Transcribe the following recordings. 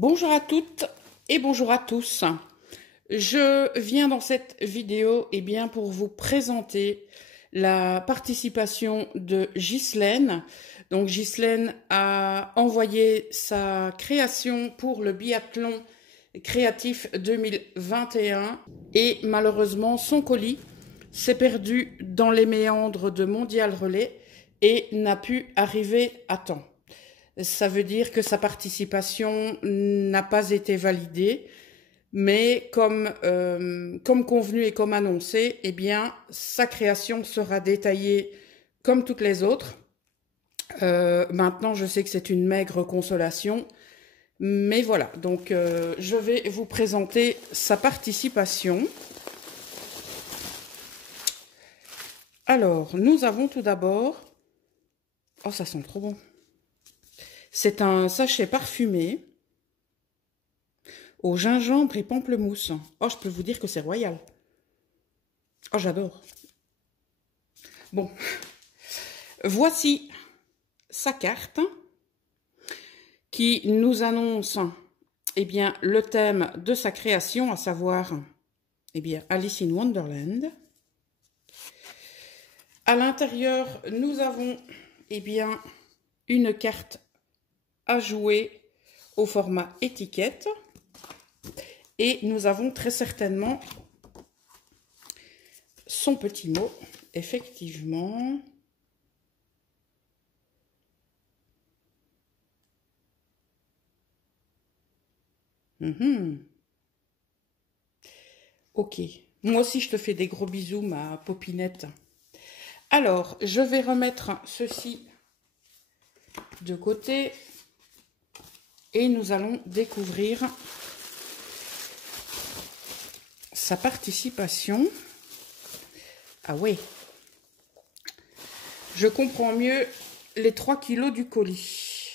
Bonjour à toutes et bonjour à tous. Je viens dans cette vidéo pour vous présenter la participation de Ghislaine. Donc Ghislaine a envoyé sa création pour le biathlon créatif 2021 et malheureusement son colis s'est perdu dans les méandres de Mondial Relais et n'a pu arriver à temps. Ça veut dire que sa participation n'a pas été validée, mais comme convenu et comme annoncé, sa création sera détaillée comme toutes les autres. Maintenant, je sais que c'est une maigre consolation, mais voilà. Donc, je vais vous présenter sa participation. Alors, nous avons tout d'abord... Oh, ça sent trop bon. C'est un sachet parfumé au gingembre et pamplemousse. Oh, je peux vous dire que c'est royal. Oh, j'adore. Bon, voici sa carte qui nous annonce le thème de sa création, à savoir Alice in Wonderland. À l'intérieur, nous avons une carte à jouer au format étiquette et nous avons très certainement son petit mot, effectivement. Ok, moi aussi je te fais des gros bisous, ma popinette. Alors, je vais remettre ceci de côté. Et nous allons découvrir sa participation. Ah ouais, je comprends mieux les 3 kilos du colis.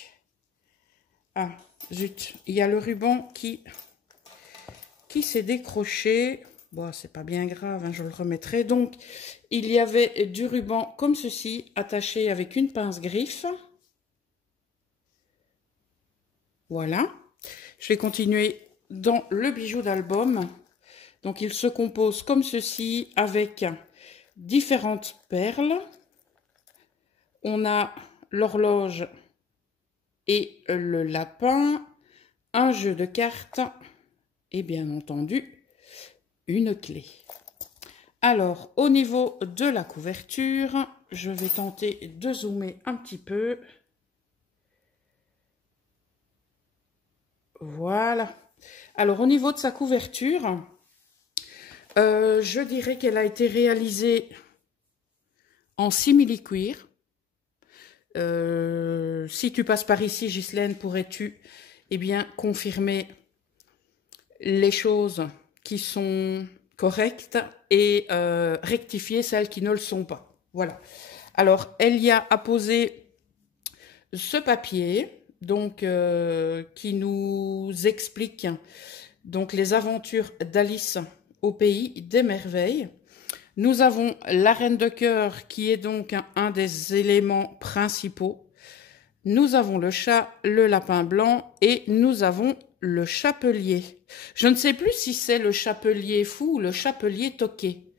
Ah, zut, il y a le ruban qui s'est décroché. Bon, c'est pas bien grave, hein, je le remettrai. Donc, il y avait du ruban comme ceci, attaché avec une pince griffe. Voilà, je vais continuer dans le bijou d'album. Donc, il se compose comme ceci avec différentes perles. On a l'horloge et le lapin, un jeu de cartes et bien entendu une clé. Alors, au niveau de la couverture, je vais tenter de zoomer un petit peu. Voilà. Alors, au niveau de sa couverture, je dirais qu'elle a été réalisée en simili-cuir. Si tu passes par ici, Ghislaine, pourrais-tu confirmer les choses qui sont correctes et rectifier celles qui ne le sont pas. Voilà. Alors, elle y a apposé ce papier. Donc, qui nous explique donc les aventures d'Alice au pays des merveilles. Nous avons la reine de cœur qui est donc un des éléments principaux. Nous avons le chat, le lapin blanc et nous avons le chapelier. Je ne sais plus si c'est le chapelier fou ou le chapelier toqué.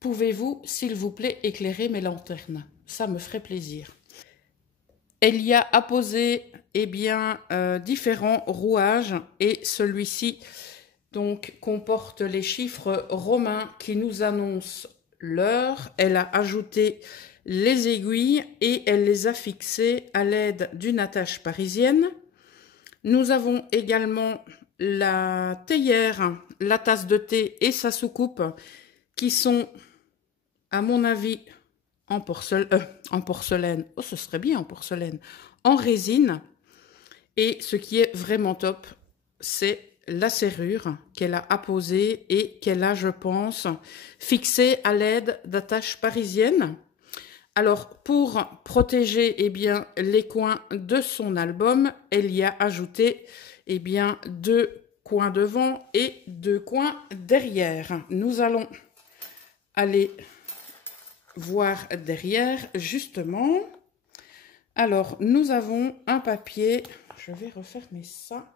Pouvez-vous, s'il vous plaît, éclairer mes lanternes? Ça me ferait plaisir. Elle y a apposé différents rouages et celui-ci donc comporte les chiffres romains qui nous annoncent l'heure. Elle a ajouté les aiguilles et elle les a fixées à l'aide d'une attache parisienne. Nous avons également la théière, la tasse de thé et sa soucoupe qui sont, à mon avis, en porcelaine, oh ce serait bien en porcelaine, en résine. Et ce qui est vraiment top, c'est la serrure qu'elle a apposée et qu'elle a, je pense, fixée à l'aide d'attaches parisiennes. Alors, pour protéger les coins de son album, elle y a ajouté 2 coins devant et 2 coins derrière. Nous allons aller voir derrière, justement. Alors, nous avons un papier. Je vais refermer ça.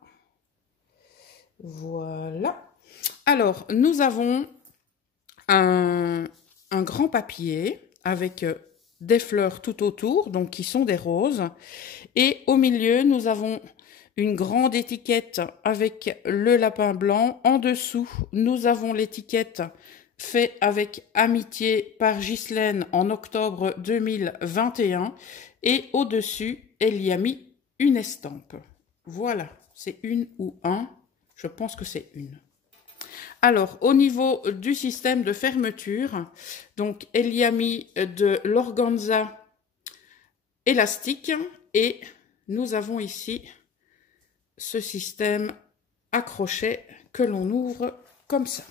Voilà. Alors, nous avons un grand papier avec des fleurs tout autour, donc qui sont des roses. Et au milieu, nous avons une grande étiquette avec le lapin blanc. En dessous, nous avons l'étiquette faite avec amitié par Ghislaine en octobre 2021. Et au-dessus, elle y a mis une estampe. Voilà, c'est une ou un. Je pense que c'est une. Alors, au niveau du système de fermeture, donc elle y a mis de l'organza élastique et nous avons ici ce système à crochet que l'on ouvre comme ça.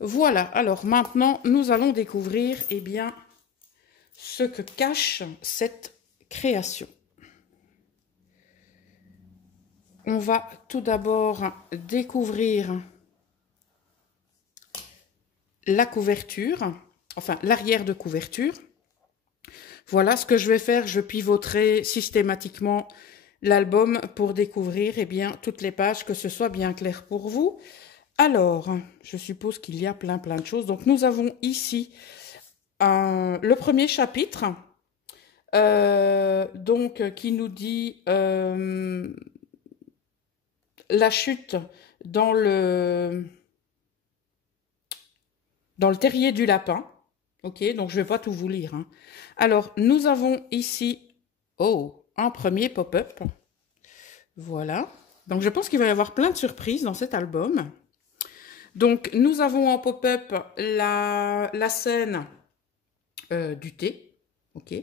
Voilà, alors maintenant nous allons découvrir eh bien, ce que cache cette création. On va tout d'abord découvrir la couverture, enfin l'arrière de couverture. Voilà ce que je vais faire, je pivoterai systématiquement l'album pour découvrir eh bien, toutes les pages, que ce soit bien clair pour vous. Alors, je suppose qu'il y a plein de choses. Donc nous avons ici le premier chapitre donc, qui nous dit la chute dans le terrier du lapin. Ok, donc je ne vais pas tout vous lire. Hein. Alors, nous avons ici un premier pop-up. Voilà. Donc, je pense qu'il va y avoir plein de surprises dans cet album. Donc, nous avons en pop-up la scène du thé. Ok.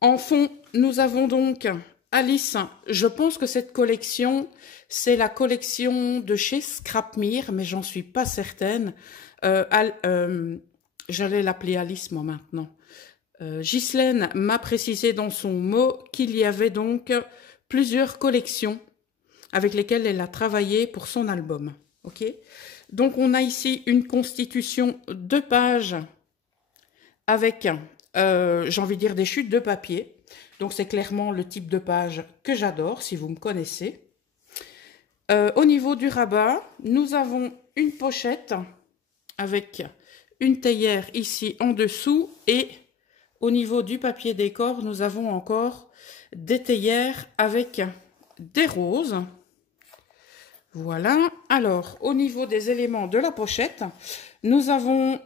En fond, nous avons donc Alice. Je pense que cette collection, c'est la collection de chez Scrapmere, mais j'en suis pas certaine. J'allais l'appeler Alice, moi, maintenant. Ghislaine m'a précisé dans son mot qu'il y avait donc plusieurs collections avec lesquelles elle a travaillé pour son album. Ok. Donc, on a ici une constitution de pages avec, j'ai envie de dire, des chutes de papier. Donc, c'est clairement le type de page que j'adore, si vous me connaissez. Au niveau du rabat, nous avons une pochette avec une théière ici en dessous et au niveau du papier décor, nous avons encore des théières avec des roses. Voilà. Alors, au niveau des éléments de la pochette, nous avons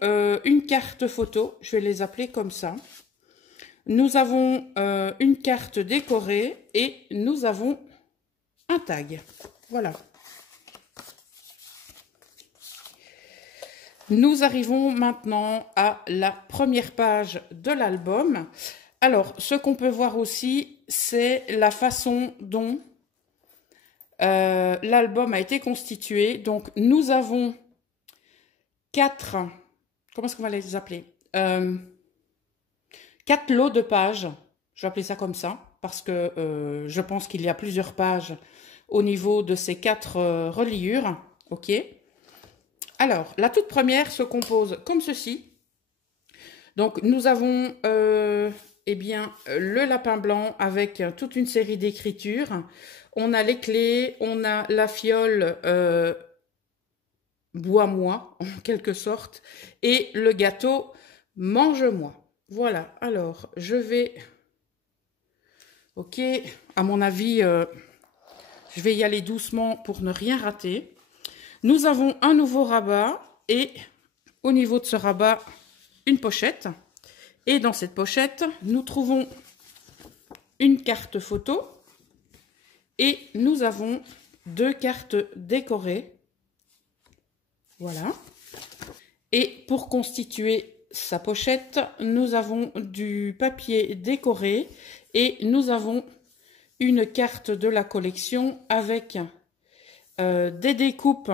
une carte photo. Je vais les appeler comme ça. Nous avons une carte décorée et nous avons un tag. Voilà. Nous arrivons maintenant à la première page de l'album. Alors, ce qu'on peut voir aussi, c'est la façon dont l'album a été constitué. Donc, nous avons 4, comment est-ce qu'on va les appeler 4 lots de pages. Je vais appeler ça comme ça, parce que je pense qu'il y a plusieurs pages au niveau de ces 4 reliures. Ok. Alors, la toute première se compose comme ceci. Donc, nous avons eh bien, le lapin blanc avec toute une série d'écritures. On a les clés, on a la fiole bois-moi, en quelque sorte, et le gâteau mange-moi. Voilà, alors, je vais... Ok, à mon avis, je vais y aller doucement pour ne rien rater. Nous avons un nouveau rabat et au niveau de ce rabat, une pochette. Et dans cette pochette, nous trouvons une carte photo et nous avons 2 cartes décorées. Voilà. Et pour constituer sa pochette, nous avons du papier décoré et nous avons une carte de la collection avec des découpes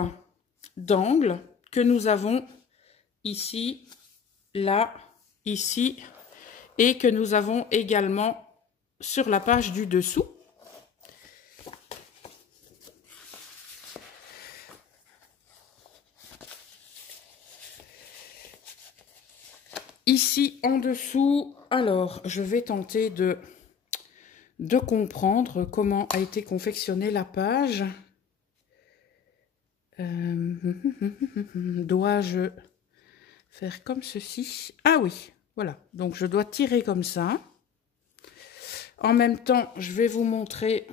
d'angles que nous avons ici, là, ici et que nous avons également sur la page du dessous. Ici en dessous, alors je vais tenter de comprendre comment a été confectionnée la page. Dois-je faire comme ceci? Ah oui, voilà. Donc, je dois tirer comme ça. En même temps, je vais vous montrer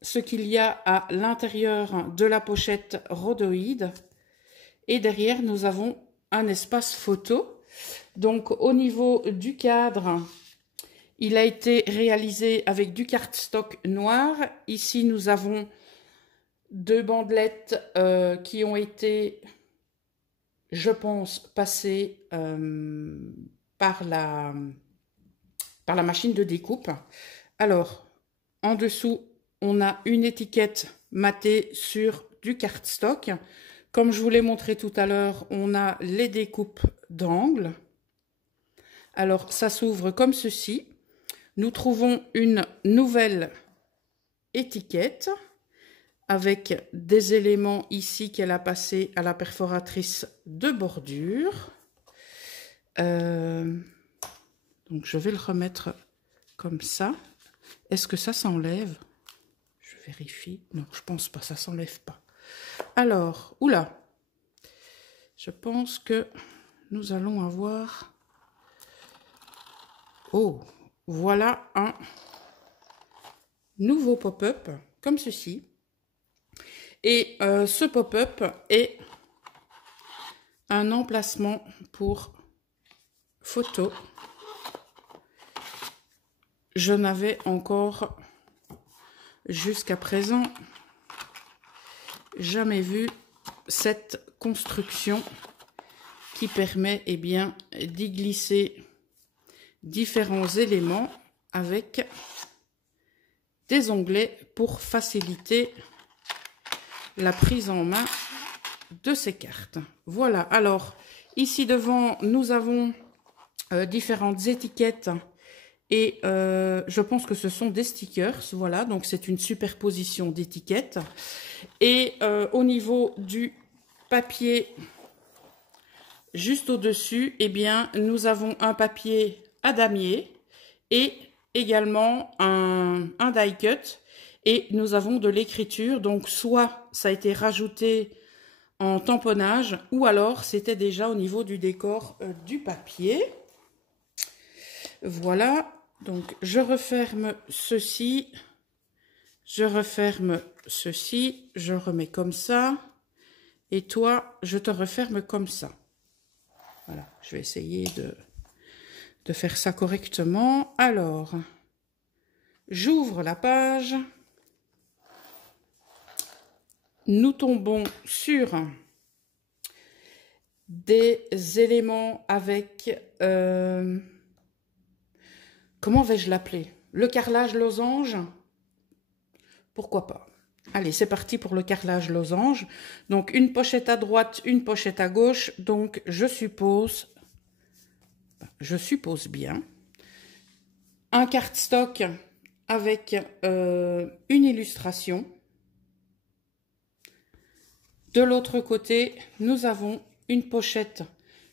ce qu'il y a à l'intérieur de la pochette rhodoïde. Et derrière, nous avons un espace photo. Donc, au niveau du cadre, il a été réalisé avec du cardstock noir. Ici, nous avons 2 bandelettes qui ont été, je pense, passées par la machine de découpe. Alors, en dessous, on a une étiquette matée sur du cardstock. Comme je vous l'ai montré tout à l'heure, on a les découpes d'angle. Alors, ça s'ouvre comme ceci. Nous trouvons une nouvelle étiquette avec des éléments ici qu'elle a passé à la perforatrice de bordure. Donc, je vais le remettre comme ça. Est-ce que ça s'enlève? Je vérifie. Non, je pense pas, ça s'enlève pas. Alors, oula, je pense que nous allons avoir... Oh, voilà un nouveau pop-up, comme ceci. Et ce pop-up est un emplacement pour photo. Je n'avais encore, jusqu'à présent, jamais vu cette construction qui permet bien d'y glisser différents éléments avec des onglets pour faciliter la prise en main de ces cartes. Voilà, alors ici devant nous avons différentes étiquettes et je pense que ce sont des stickers. Voilà, donc c'est une superposition d'étiquettes. Et au niveau du papier, juste au-dessus, eh bien, nous avons un papier à damier et également un die cut. Et nous avons de l'écriture, donc soit ça a été rajouté en tamponnage, ou alors c'était déjà au niveau du décor du papier. Voilà, donc je referme ceci, je referme ceci, je remets comme ça, et toi, je te referme comme ça. Voilà, je vais essayer de faire ça correctement. Alors, j'ouvre la page. Nous tombons sur des éléments avec, comment vais-je l'appeler? Le carrelage losange? Pourquoi pas? Allez, c'est parti pour le carrelage losange. Donc, une pochette à droite, une pochette à gauche. Donc, je suppose bien, un cardstock avec une illustration. De l'autre côté, nous avons une pochette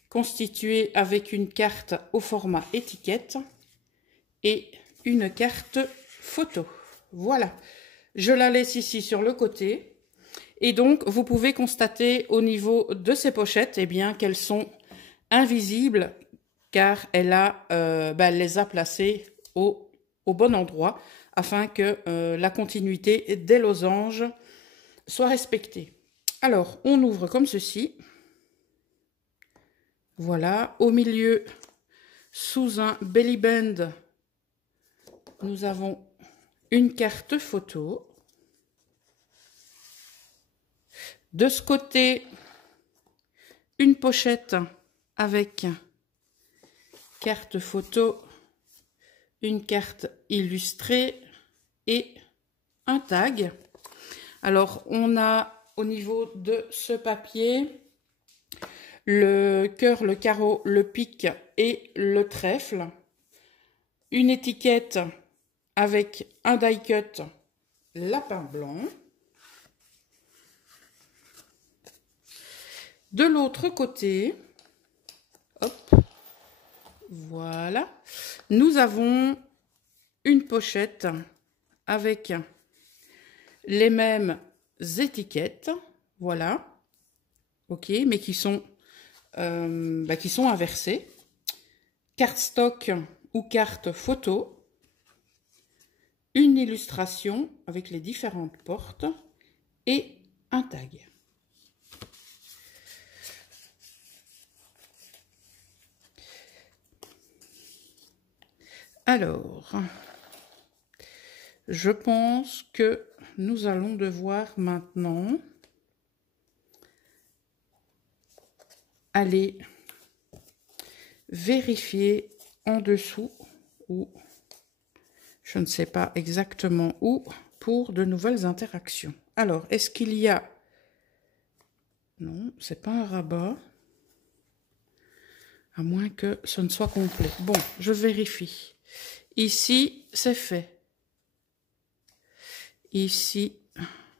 constituée avec une carte au format étiquette et une carte photo. Voilà, je la laisse ici sur le côté. Et donc, vous pouvez constater au niveau de ces pochettes eh bien, qu'elles sont invisibles car elle les a placées au bon endroit afin que la continuité des losanges soit respectée. Alors, on ouvre comme ceci. Voilà, au milieu, sous un belly band, nous avons une carte photo. De ce côté, une pochette avec carte photo, une carte illustrée et un tag. Alors, on a au niveau de ce papier le cœur, le carreau, le pic et le trèfle. Une étiquette avec un die cut lapin blanc. De l'autre côté, hop, voilà, nous avons une pochette avec les mêmes étiquettes, voilà, ok, mais qui sont inversées. Cardstock ou carte photo. Une illustration avec les différentes portes et un tag. Alors, je pense que nous allons devoir maintenant aller vérifier en dessous ou je ne sais pas exactement où pour de nouvelles interactions. Alors, est-ce qu'il y a... Non, c'est pas un rabat. À moins que ce ne soit complet. Bon, je vérifie. Ici, c'est fait. Ici,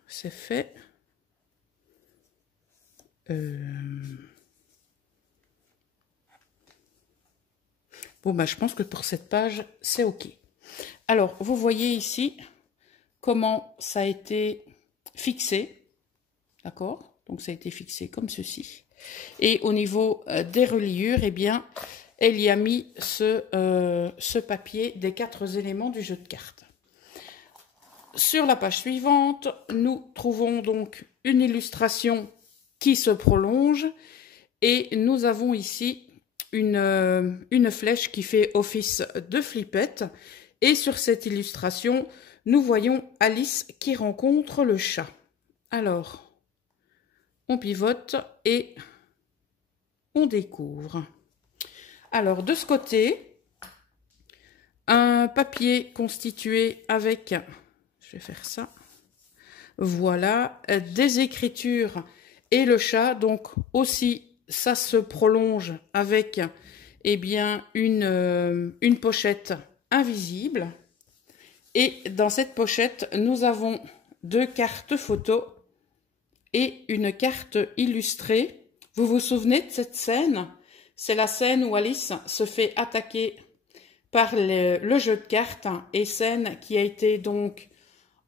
c'est fait. Bon, bah, je pense que pour cette page, c'est OK. Alors, vous voyez ici comment ça a été fixé. D'accord? Donc, ça a été fixé comme ceci. Et au niveau des reliures, eh bien, elle y a mis ce papier des 4 éléments du jeu de cartes. Sur la page suivante, nous trouvons donc une illustration qui se prolonge et nous avons ici une flèche qui fait office de flippette. Et sur cette illustration, nous voyons Alice qui rencontre le chat. Alors, on pivote et on découvre. Alors, de ce côté, un papier constitué avec, je vais faire ça, voilà, des écritures et le chat. Donc, aussi, ça se prolonge avec, eh bien, une pochette invisible. Et dans cette pochette, nous avons 2 cartes photos et une carte illustrée. Vous vous souvenez de cette scène? C'est la scène où Alice se fait attaquer par le jeu de cartes et scène qui a été donc,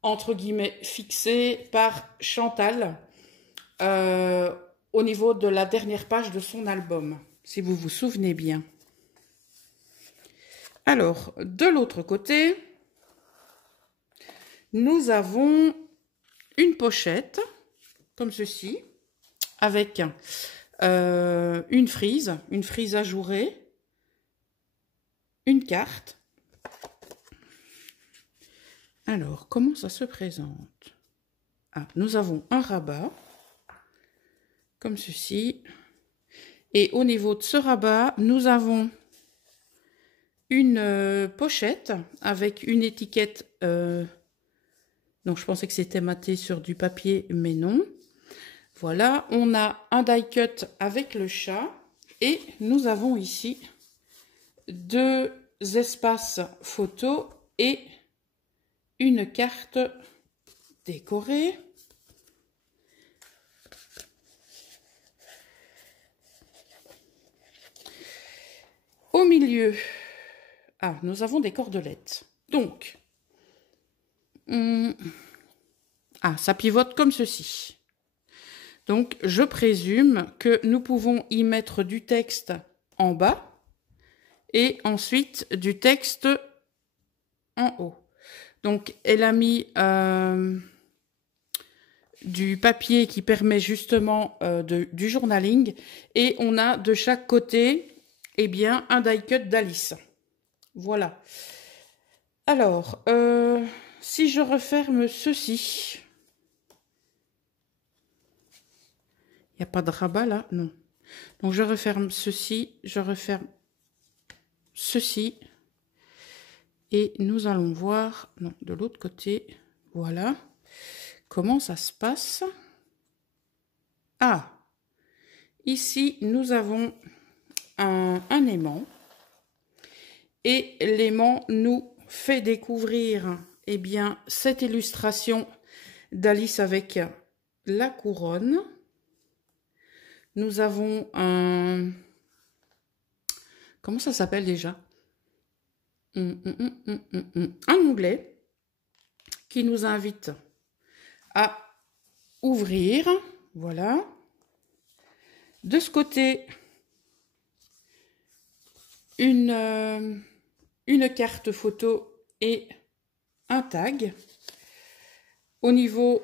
entre guillemets, fixée par Chantal au niveau de la dernière page de son album, si vous vous souvenez bien. Alors, de l'autre côté, nous avons une pochette, comme ceci, avec une frise ajourée, une carte. Alors, comment ça se présente? Ah, nous avons un rabat, comme ceci. Et au niveau de ce rabat, nous avons une pochette avec une étiquette. Donc, je pensais que c'était maté sur du papier, mais non. Voilà, on a un die cut avec le chat. Et nous avons ici 2 espaces photos et une carte décorée. Au milieu, nous avons des cordelettes. Donc, ça pivote comme ceci. Donc, je présume que nous pouvons y mettre du texte en bas et ensuite du texte en haut. Donc, elle a mis du papier qui permet justement du journaling et on a de chaque côté, eh bien, un die cut d'Alice. Voilà. Alors, si je referme ceci, il n'y a pas de rabat là? Non. Donc, je referme ceci, je referme ceci. Et nous allons voir, non, de l'autre côté, voilà, comment ça se passe. Ah, ici, nous avons un aimant. Et l'aimant nous fait découvrir, eh bien, cette illustration d'Alice avec la couronne. Nous avons un... Comment ça s'appelle déjà? Un onglet qui nous invite à ouvrir, voilà, De ce côté, une carte photo et un tag. Au niveau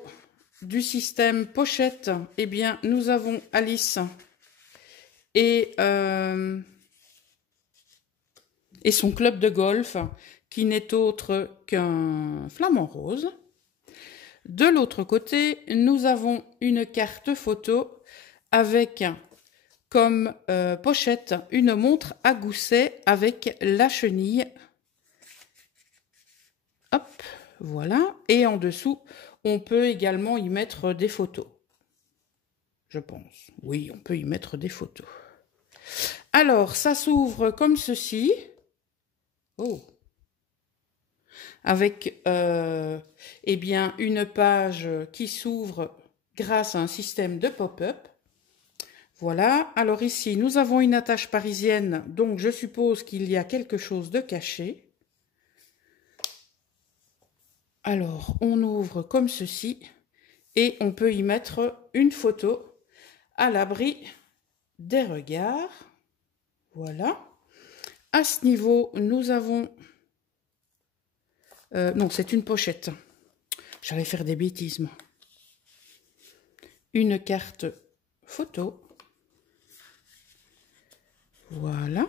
du système pochette, eh bien, nous avons Alice et son club de golf, qui n'est autre qu'un flamant rose. De l'autre côté, nous avons une carte photo avec comme pochette une montre à gousset avec la chenille. Hop, voilà. Et en dessous, on peut également y mettre des photos. Je pense. Oui, on peut y mettre des photos. Alors, ça s'ouvre comme ceci. Oh. Avec eh bien, une page qui s'ouvre grâce à un système de pop-up. Voilà. Alors ici, nous avons une attache parisienne, donc je suppose qu'il y a quelque chose de caché. Alors, on ouvre comme ceci et on peut y mettre une photo à l'abri des regards. Voilà. À ce niveau, nous avons... non, c'est une pochette. J'allais faire des bêtises, moi. Une carte photo. Voilà.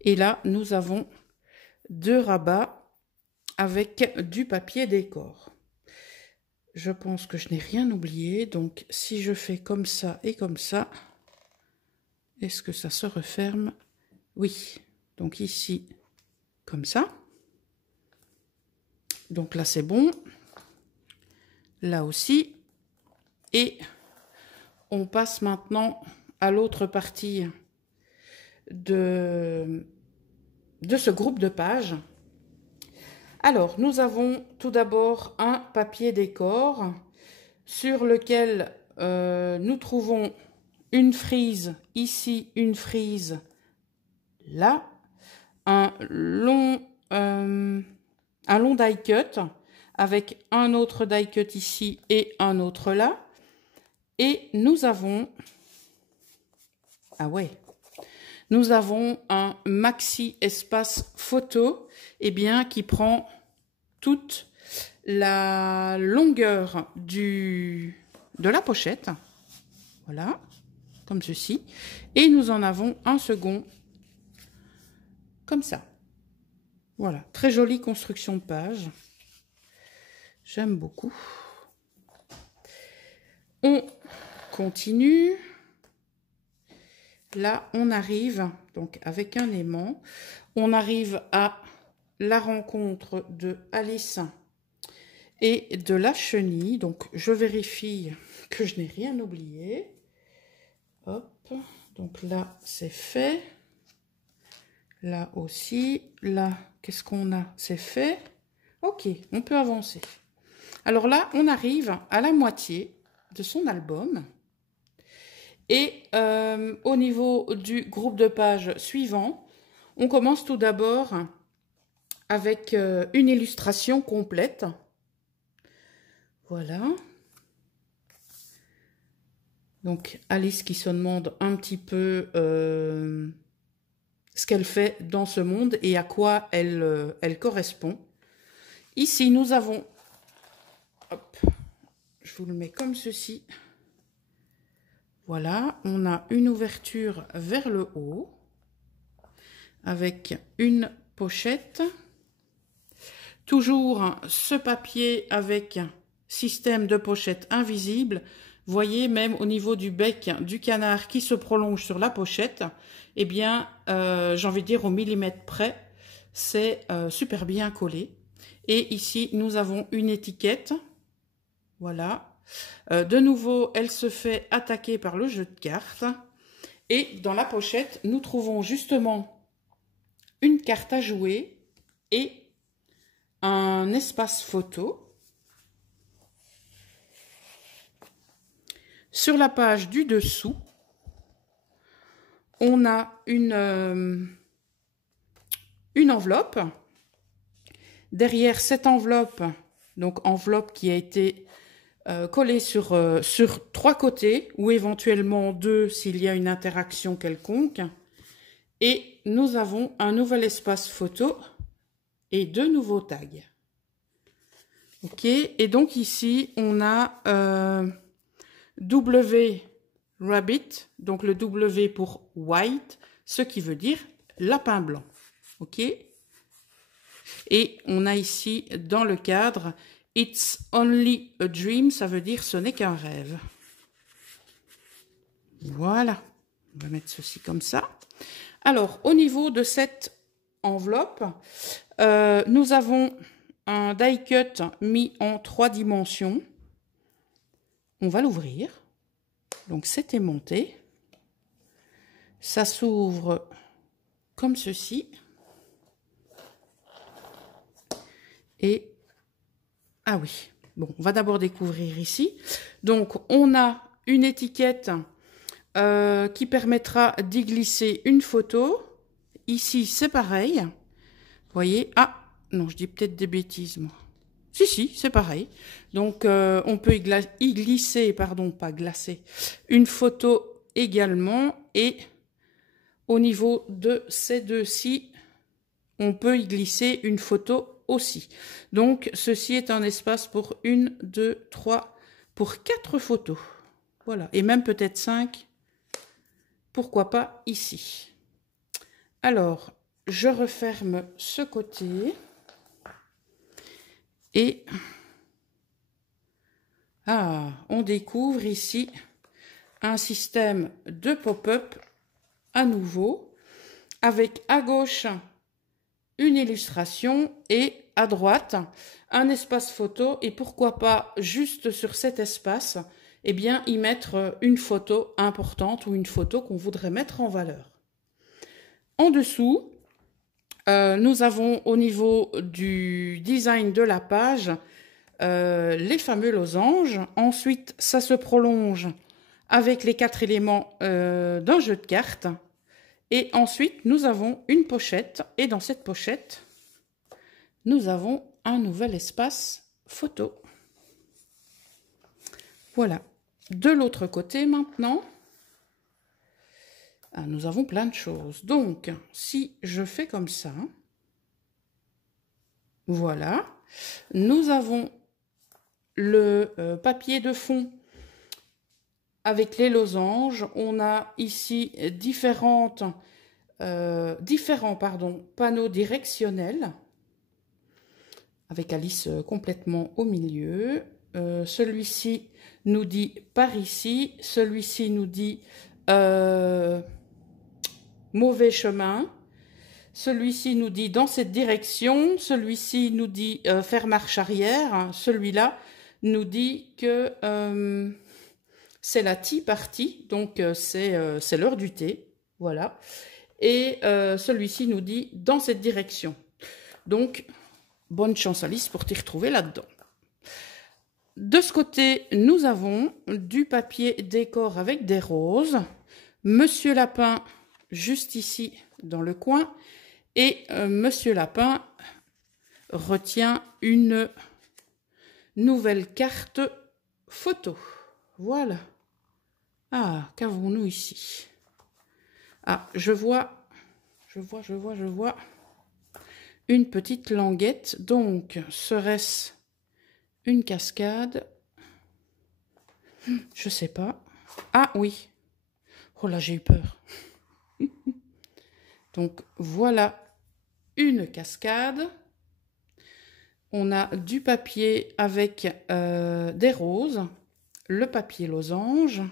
Et là, nous avons 2 rabats avec du papier décor. Je pense que je n'ai rien oublié. Donc, si je fais comme ça et comme ça, est-ce que ça se referme? Oui. Donc ici, comme ça. Donc là, c'est bon. Là aussi. Et on passe maintenant à l'autre partie de ce groupe de pages. Alors, nous avons tout d'abord un papier décor sur lequel nous trouvons une frise ici, une frise là, un long die cut avec un autre die cut ici et un autre là. Et nous avons, ah ouais, nous avons un maxi espace photo, eh bien, qui prend toute la longueur de la pochette. Voilà, comme ceci. Et nous en avons un second, comme ça. Voilà, très jolie construction de page. J'aime beaucoup. On continue. Là, on arrive, donc avec un aimant, on arrive à la rencontre de Alice et de la chenille. Donc, je vérifie que je n'ai rien oublié. Hop, donc là, c'est fait. Là aussi, là, qu'est-ce qu'on a? C'est fait. Ok, on peut avancer. Alors là, on arrive à la moitié de son album. Et au niveau du groupe de pages suivant, on commence tout d'abord avec une illustration complète. Voilà. Donc Alice qui se demande un petit peu ce qu'elle fait dans ce monde et à quoi elle correspond. Ici, nous avons... Hop, je vous le mets comme ceci. Voilà, on a une ouverture vers le haut avec une pochette. Toujours ce papier avec système de pochette invisible. Vous voyez, même au niveau du bec du canard qui se prolonge sur la pochette, eh bien, j'ai envie de dire au millimètre près, c'est super bien collé. Et ici, nous avons une étiquette. Voilà. De nouveau, elle se fait attaquer par le jeu de cartes. Et dans la pochette, nous trouvons justement une carte à jouer et un espace photo. Sur la page du dessous, on a une enveloppe. Derrière cette enveloppe, donc enveloppe qui a été coller sur 3 côtés ou éventuellement 2 s'il y a une interaction quelconque. Et nous avons un nouvel espace photo et 2 nouveaux tags. Ok, et donc ici on a W Rabbit, donc le W pour white, ce qui veut dire lapin blanc. Ok, et on a ici dans le cadre It's only a dream, ça veut dire ce n'est qu'un rêve. Voilà, on va mettre ceci comme ça. Alors, au niveau de cette enveloppe, nous avons un die cut mis en 3 dimensions. On va l'ouvrir. Donc, c'est aimanté. Ça s'ouvre comme ceci. Et, ah oui, bon, on va d'abord découvrir ici. Donc, on a une étiquette qui permettra d'y glisser une photo. Ici, c'est pareil. Vous voyez, ah, non, je dis peut-être des bêtises, moi. Si, c'est pareil. Donc, on peut y glisser, pardon, pas glacer, une photo également. Et au niveau de ces deux-ci, on peut y glisser une photo aussi. Donc, ceci est un espace pour 1, 2, 3, pour 4 photos. Voilà, et même peut-être 5. Pourquoi pas ici. Alors, je referme ce côté. Et on découvre ici un système de pop-up à nouveau, avec à gauche une illustration et à droite un espace photo. Et pourquoi pas juste sur cet espace, eh bien, y mettre une photo importante ou une photo qu'on voudrait mettre en valeur. En dessous, nous avons au niveau du design de la page les fameux losanges. Ensuite, ça se prolonge avec les 4 éléments d'un jeu de cartes. Et ensuite, nous avons une pochette. Et dans cette pochette, nous avons un nouvel espace photo. Voilà. De l'autre côté maintenant, nous avons plein de choses. Donc, si je fais comme ça, voilà, nous avons le papier de fond avec les losanges. On a ici différents panneaux directionnels avec Alice complètement au milieu. Celui-ci nous dit par ici, celui-ci nous dit mauvais chemin, celui-ci nous dit dans cette direction, celui-ci nous dit faire marche arrière, celui-là nous dit que c'est la tea party, donc c'est l'heure du thé, voilà, et celui-ci nous dit dans cette direction. Donc, bonne chance Alice pour t'y retrouver là-dedans. De ce côté, nous avons du papier décor avec des roses, Monsieur Lapin juste ici dans le coin, et Monsieur Lapin retient une nouvelle carte photo. Voilà. Ah, qu'avons-nous ici? Ah, je vois une petite languette. Donc, serait-ce une cascade? Je sais pas. Ah oui. Oh là, j'ai eu peur. Donc, voilà une cascade. On a du papier avec des roses, le papier losange.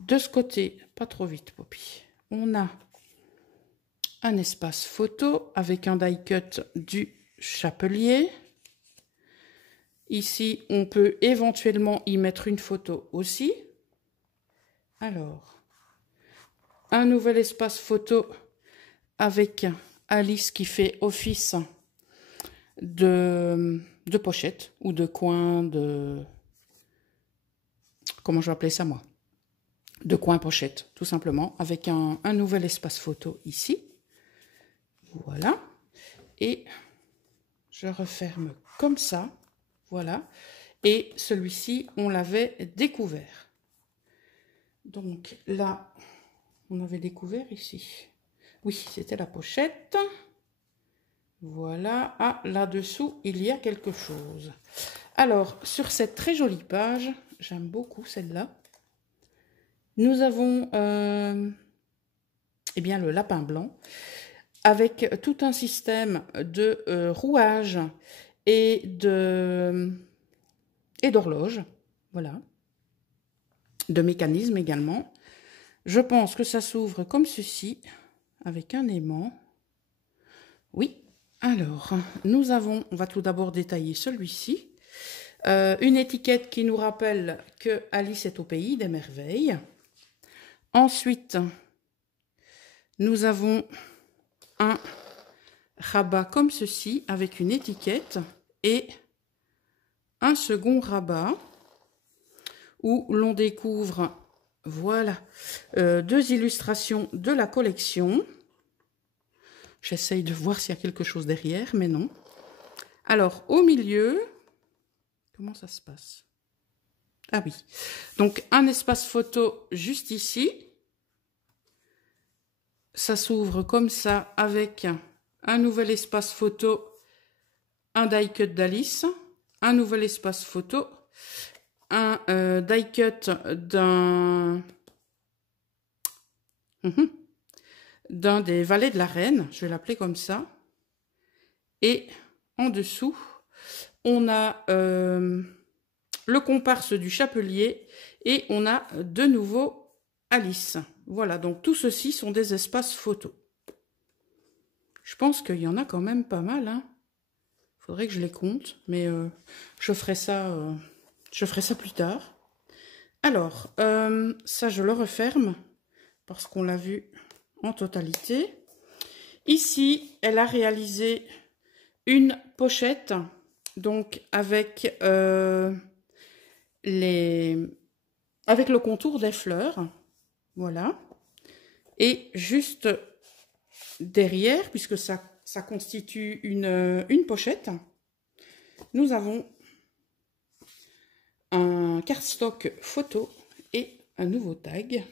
De ce côté, pas trop vite, Poppy, on a un espace photo avec un die cut du chapelier. Ici, on peut éventuellement y mettre une photo aussi. Alors, un nouvel espace photo avec Alice qui fait office de pochette ou de coin de... Comment je vais appeler ça, moi? De coin pochette, tout simplement, avec un nouvel espace photo ici. Voilà. Et je referme comme ça. voilà. Et celui-ci, on l'avait découvert. Donc là, on avait découvert ici. Oui, c'était la pochette. Voilà. Ah, là-dessous, il y a quelque chose. Alors, sur cette très jolie page, j'aime beaucoup celle-là, nous avons eh bien, le lapin blanc avec tout un système de rouage et d'horloge. Voilà. De mécanismes également. Je pense que ça s'ouvre comme ceci, avec un aimant. Oui. Alors, nous avons, on va tout d'abord détailler celui-ci. Une étiquette qui nous rappelle que Alice est au pays des merveilles. Ensuite, nous avons un rabat comme ceci, avec une étiquette et un second rabat où l'on découvre, voilà, deux illustrations de la collection. J'essaye de voir s'il y a quelque chose derrière, mais non. Alors, au milieu, comment ça se passe? Ah oui, donc un espace photo juste ici. Ça s'ouvre comme ça avec un nouvel espace photo, un die cut d'Alice, un nouvel espace photo, un die cut d'un des valets de la reine, je vais l'appeler comme ça. Et en dessous, on a le comparse du chapelier et on a de nouveau Alice. Voilà, donc tout ceci sont des espaces photos. Je pense qu'il y en a quand même pas mal, hein. Faudrait que je les compte, mais je ferai ça plus tard. Alors, ça je le referme parce qu'on l'a vu en totalité. Ici, elle a réalisé une pochette, donc avec avec le contour des fleurs, voilà. Et juste derrière, puisque ça constitue une pochette, nous avons un cardstock photo et un nouveau tag.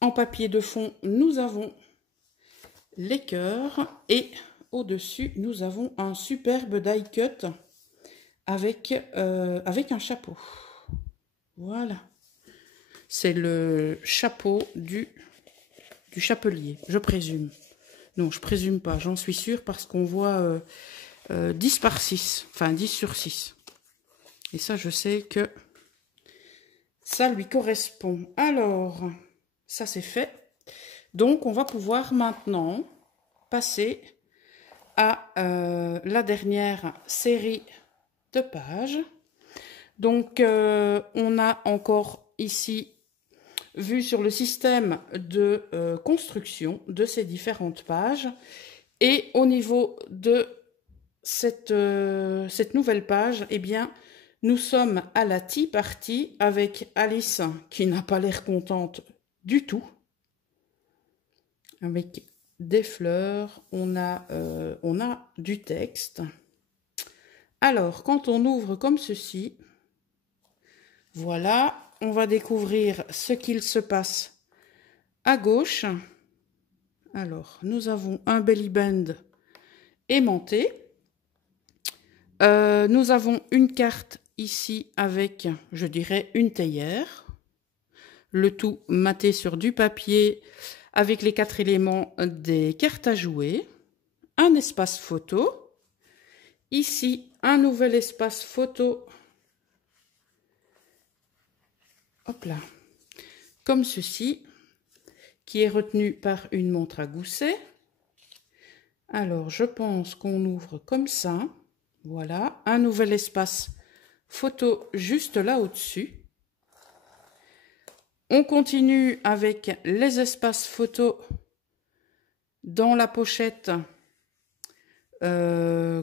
En papier de fond, nous avons les cœurs et au-dessus, nous avons un superbe die cut avec un chapeau. Voilà. C'est le chapeau du chapelier, je présume. Non, je présume pas, j'en suis sûre parce qu'on voit 10 par 6, enfin 10 sur 6. Et ça, je sais que ça lui correspond. Alors, ça c'est fait. Donc, on va pouvoir maintenant passer à la dernière série de pages. Donc, on a encore ici vu sur le système de construction de ces différentes pages. Et au niveau de cette nouvelle page, eh bien, nous sommes à la tea party avec Alice qui n'a pas l'air contente du tout. Avec des fleurs, on a du texte. Alors, quand on ouvre comme ceci, voilà, on va découvrir ce qu'il se passe à gauche. Alors, nous avons un belly band aimanté. Nous avons une carte ici avec, je dirais, une théière. Le tout maté sur du papier avec les 4 éléments des cartes à jouer. Un espace photo. Ici, un nouvel espace photo. Hop là. Comme ceci, qui est retenu par une montre à gousset. Alors, je pense qu'on ouvre comme ça. Voilà, un nouvel espace photo juste là au-dessus. On continue avec les espaces photos dans la pochette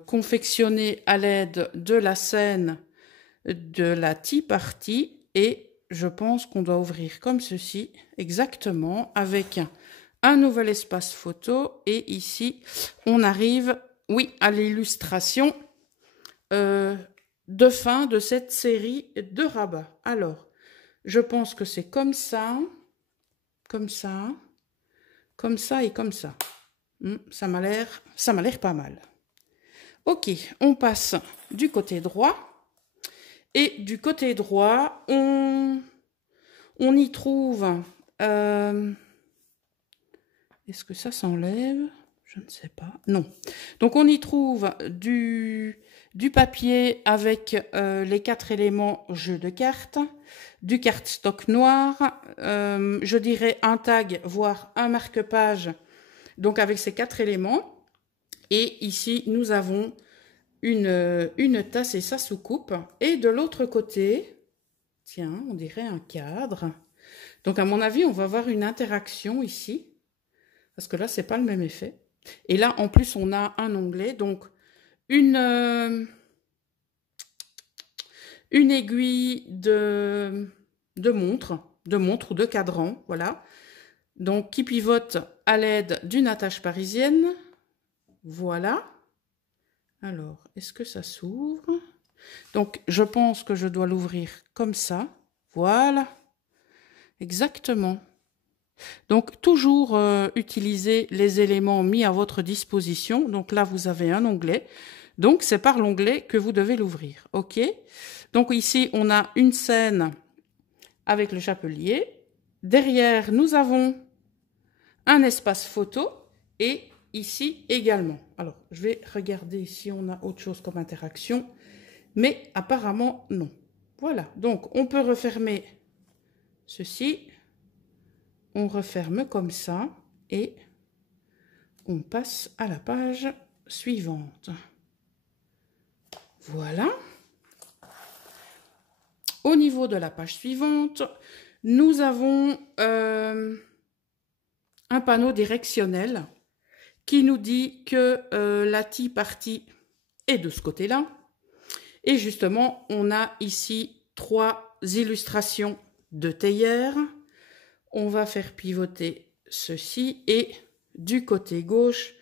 confectionnée à l'aide de la scène de la tea party. Et je pense qu'on doit ouvrir comme ceci, exactement, avec un nouvel espace photo. Et ici, on arrive, oui, à l'illustration de fin de cette série de rabats. Alors, je pense que c'est comme ça, comme ça, comme ça et comme ça. Ça m'a l'air pas mal. Ok, on passe du côté droit. Et du côté droit, on y trouve... est-ce que ça s'enlève? Je ne sais pas. Non. Donc, on y trouve du papier avec les 4 éléments jeu de cartes, du cardstock noir, je dirais un tag, voire un marque-page, donc avec ces 4 éléments. Et ici, nous avons une tasse et sa soucoupe. Et de l'autre côté, tiens, on dirait un cadre. Donc, à mon avis, on va avoir une interaction ici. Parce que là, c'est pas le même effet. Et là, en plus, on a un onglet. Donc, une aiguille de montre ou de cadran, voilà. Donc, qui pivote à l'aide d'une attache parisienne. Voilà. Alors, est-ce que ça s'ouvre? Donc, je pense que je dois l'ouvrir comme ça. Voilà. Exactement. Donc, toujours utiliser les éléments mis à votre disposition. Donc là, vous avez un onglet. Donc, c'est par l'onglet que vous devez l'ouvrir. OK? Donc, ici, on a une scène avec le chapelier. Derrière, nous avons un espace photo. Et ici également. Alors, je vais regarder si on a autre chose comme interaction. Mais apparemment, non. Voilà. Donc, on peut refermer ceci. On referme comme ça et on passe à la page suivante. Voilà. Au niveau de la page suivante, nous avons un panneau directionnel qui nous dit que la tea party est de ce côté-là. Et justement, on a ici 3 illustrations de théière. On va faire pivoter ceci et du côté gauche,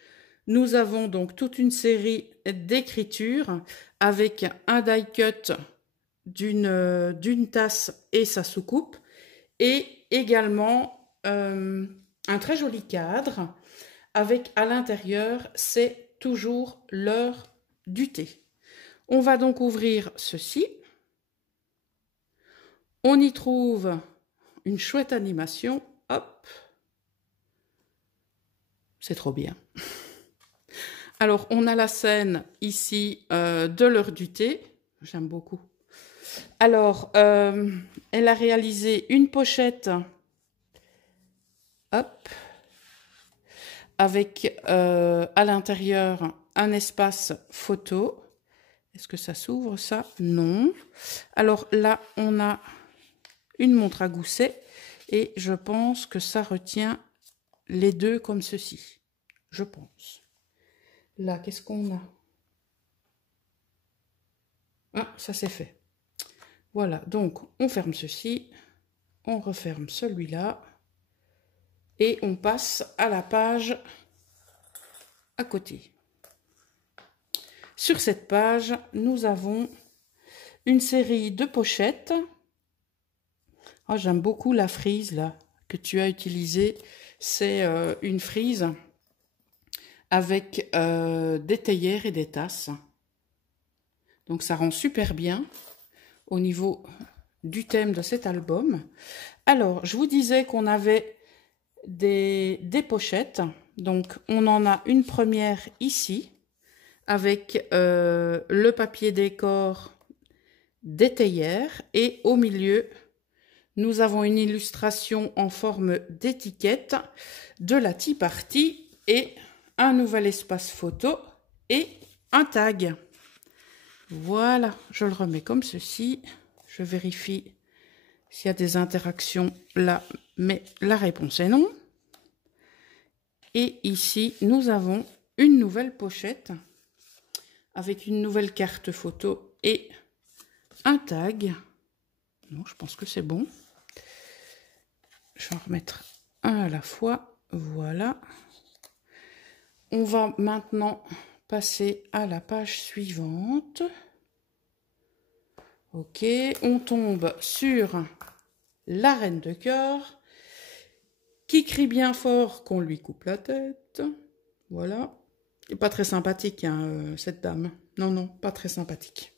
nous avons donc toute une série d'écritures avec un die cut d'une tasse et sa soucoupe et également un très joli cadre avec à l'intérieur, c'est toujours l'heure du thé. On va donc ouvrir ceci. On y trouve une chouette animation, hop, c'est trop bien. Alors, on a la scène ici de l'heure du thé, j'aime beaucoup. Alors, elle a réalisé une pochette, hop, avec à l'intérieur un espace photo. Est-ce que ça s'ouvre ça? Non. Alors là, on a une montre à gousset et je pense que ça retient les deux comme ceci. Je pense. Là, qu'est-ce qu'on a? Ah, ça c'est fait. Voilà, donc on ferme ceci, on referme celui-là et on passe à la page à côté. Sur cette page, nous avons une série de pochettes. Oh, j'aime beaucoup la frise là que tu as utilisée. C'est une frise avec des théières et des tasses. Donc ça rend super bien au niveau du thème de cet album. Alors, je vous disais qu'on avait des pochettes. Donc, on en a une première ici avec le papier décor des théières et au milieu, nous avons une illustration en forme d'étiquette de la tea party et un nouvel espace photo et un tag. Voilà, je le remets comme ceci. Je vérifie s'il y a des interactions là, mais la réponse est non. Et ici, nous avons une nouvelle pochette avec une nouvelle carte photo et un tag. Non, je pense que c'est bon. Je vais en remettre un à la fois. Voilà. On va maintenant passer à la page suivante. Ok, on tombe sur la reine de cœur qui crie bien fort qu'on lui coupe la tête. Voilà. Et pas très sympathique, hein, cette dame. Non, non, pas très sympathique.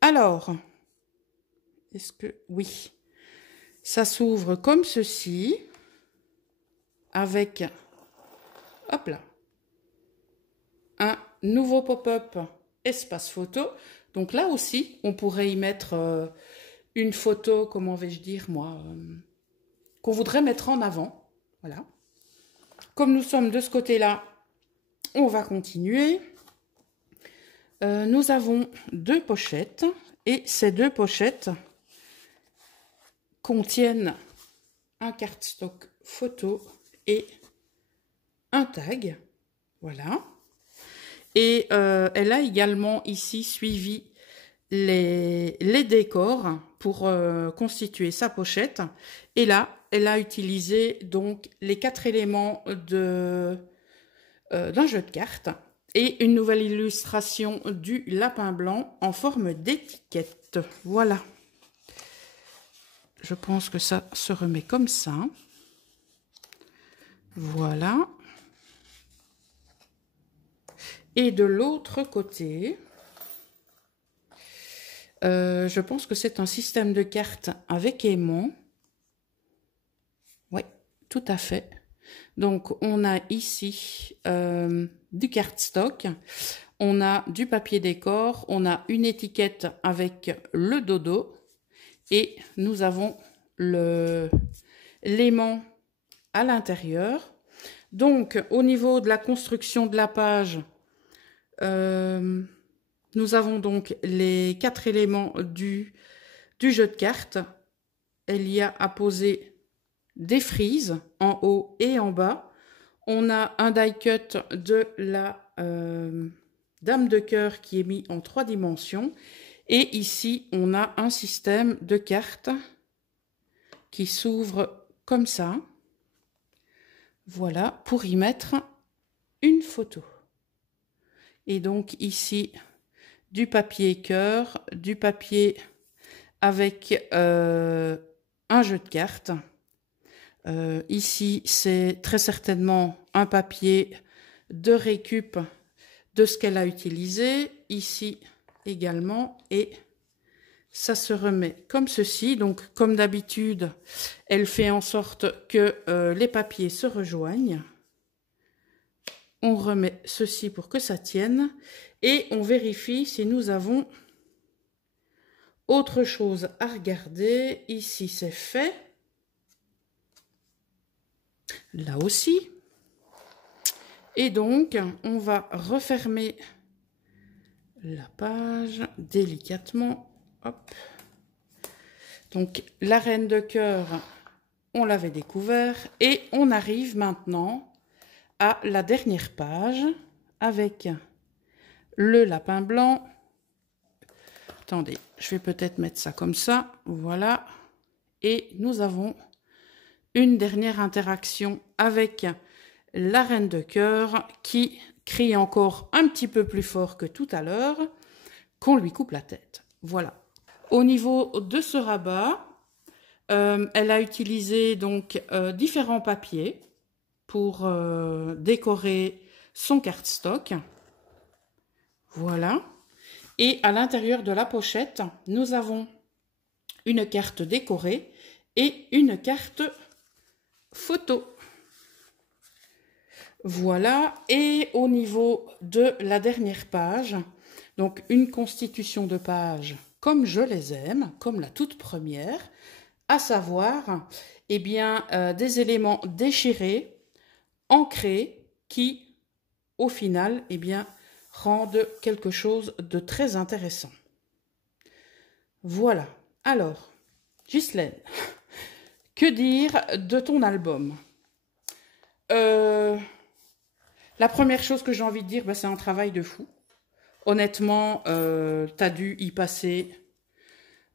Alors, est-ce que... Oui. Ça s'ouvre comme ceci. Avec... Hop là. Un nouveau pop-up espace photo. Donc là aussi, on pourrait y mettre une photo, comment vais-je dire moi, qu'on voudrait mettre en avant. Voilà. Comme nous sommes de ce côté-là, on va continuer. Nous avons 2 pochettes et ces 2 pochettes contiennent un cardstock photo et un tag. Voilà. Et elle a également ici suivi les décors pour constituer sa pochette. Et là, elle a utilisé donc les 4 éléments d'un jeu de cartes et une nouvelle illustration du lapin blanc en forme d'étiquette. Voilà. Je pense que ça se remet comme ça. Voilà. Et de l'autre côté, je pense que c'est un système de cartes avec aimant. Oui, tout à fait. Donc, on a ici du cardstock, on a du papier décor, on a une étiquette avec le dodo et nous avons l'aimant à l'intérieur. Donc, au niveau de la construction de la page, nous avons donc les 4 éléments du jeu de cartes. Il y a à poser des frises en haut et en bas. On a un die cut de la dame de cœur qui est mis en 3 dimensions. Et ici, on a un système de cartes qui s'ouvre comme ça. Voilà, pour y mettre une photo. Et donc ici, du papier cœur, du papier avec un jeu de cartes. Ici, c'est très certainement un papier de récup de ce qu'elle a utilisé. Ici également. Et ça se remet comme ceci. Donc, comme d'habitude, elle fait en sorte que les papiers se rejoignent. On remet ceci pour que ça tienne. Et on vérifie si nous avons autre chose à regarder. Ici, c'est fait. Là aussi. Et donc, on va refermer la page délicatement. Hop. Donc, la reine de cœur, on l'avait découvert. Et on arrive maintenant à la dernière page avec le lapin blanc. Attendez, je vais peut-être mettre ça comme ça. Voilà. Et nous avons une dernière interaction avec la reine de cœur qui crie encore un petit peu plus fort que tout à l'heure qu'on lui coupe la tête. Voilà. Au niveau de ce rabat, elle a utilisé donc différents papiers pour décorer son cardstock. Voilà. Et à l'intérieur de la pochette, nous avons une carte décorée et une carte photo. Voilà. Et au niveau de la dernière page, donc une constitution de page comme je les aime, comme la toute première, à savoir, eh bien, des éléments déchirés, ancrés, qui, au final, eh bien, rendent quelque chose de très intéressant. Voilà. Alors, Ghislaine, que dire de ton album? La première chose que j'ai envie de dire, c'est un travail de fou. Honnêtement, tu as dû y passer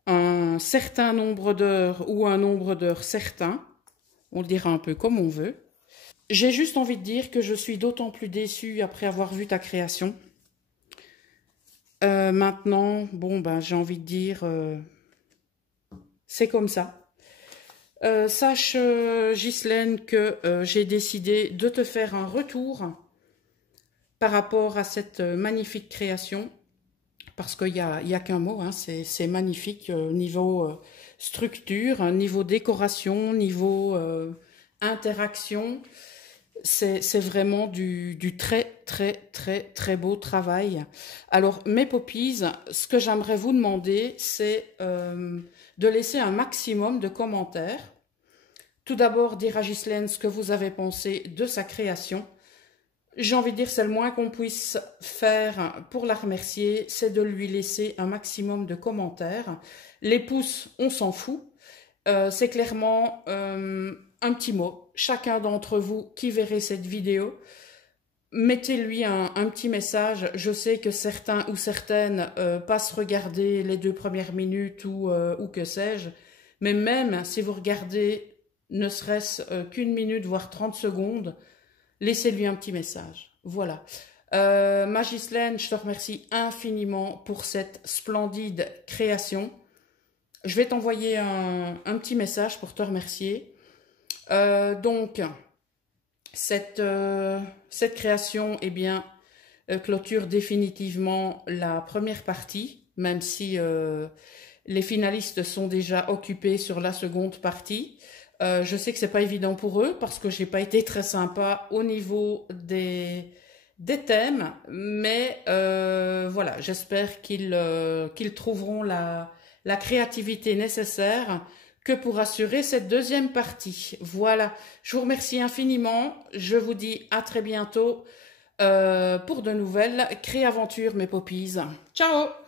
un certain nombre d'heures ou un nombre d'heures certain. On le dira un peu comme on veut. J'ai juste envie de dire que je suis d'autant plus déçue après avoir vu ta création. Maintenant, bon, ben, j'ai envie de dire, c'est comme ça. Sache, Ghislaine, que j'ai décidé de te faire un retour par rapport à cette magnifique création, parce qu'il y a qu'un mot, hein, c'est magnifique, niveau structure, niveau décoration, niveau interaction. C'est vraiment du très beau travail. Alors, mes poppies, ce que j'aimerais vous demander, c'est de laisser un maximum de commentaires. Tout d'abord, dire à Ghislaine ce que vous avez pensé de sa création. J'ai envie de dire, c'est le moins qu'on puisse faire pour la remercier, c'est de lui laisser un maximum de commentaires. Les pouces, on s'en fout. C'est clairement un petit mot. Chacun d'entre vous qui verrez cette vidéo, mettez-lui un petit message. Je sais que certains ou certaines passent regarder les 2 premières minutes ou que sais-je. Mais même si vous regardez ne serait-ce qu'une minute, voire 30 secondes, laissez-lui un petit message. Voilà. Ma Ghislaine, je te remercie infiniment pour cette splendide création. Je vais t'envoyer un petit message pour te remercier. Donc, cette création, eh bien, clôture définitivement la première partie, même si les finalistes sont déjà occupés sur la seconde partie. Je sais que c'est pas évident pour eux parce que j'ai pas été très sympa au niveau des thèmes, mais voilà, j'espère qu'ils trouveront la créativité nécessaire que pour assurer cette deuxième partie. Voilà, je vous remercie infiniment, je vous dis à très bientôt pour de nouvelles créaventures, mes poppies. Ciao!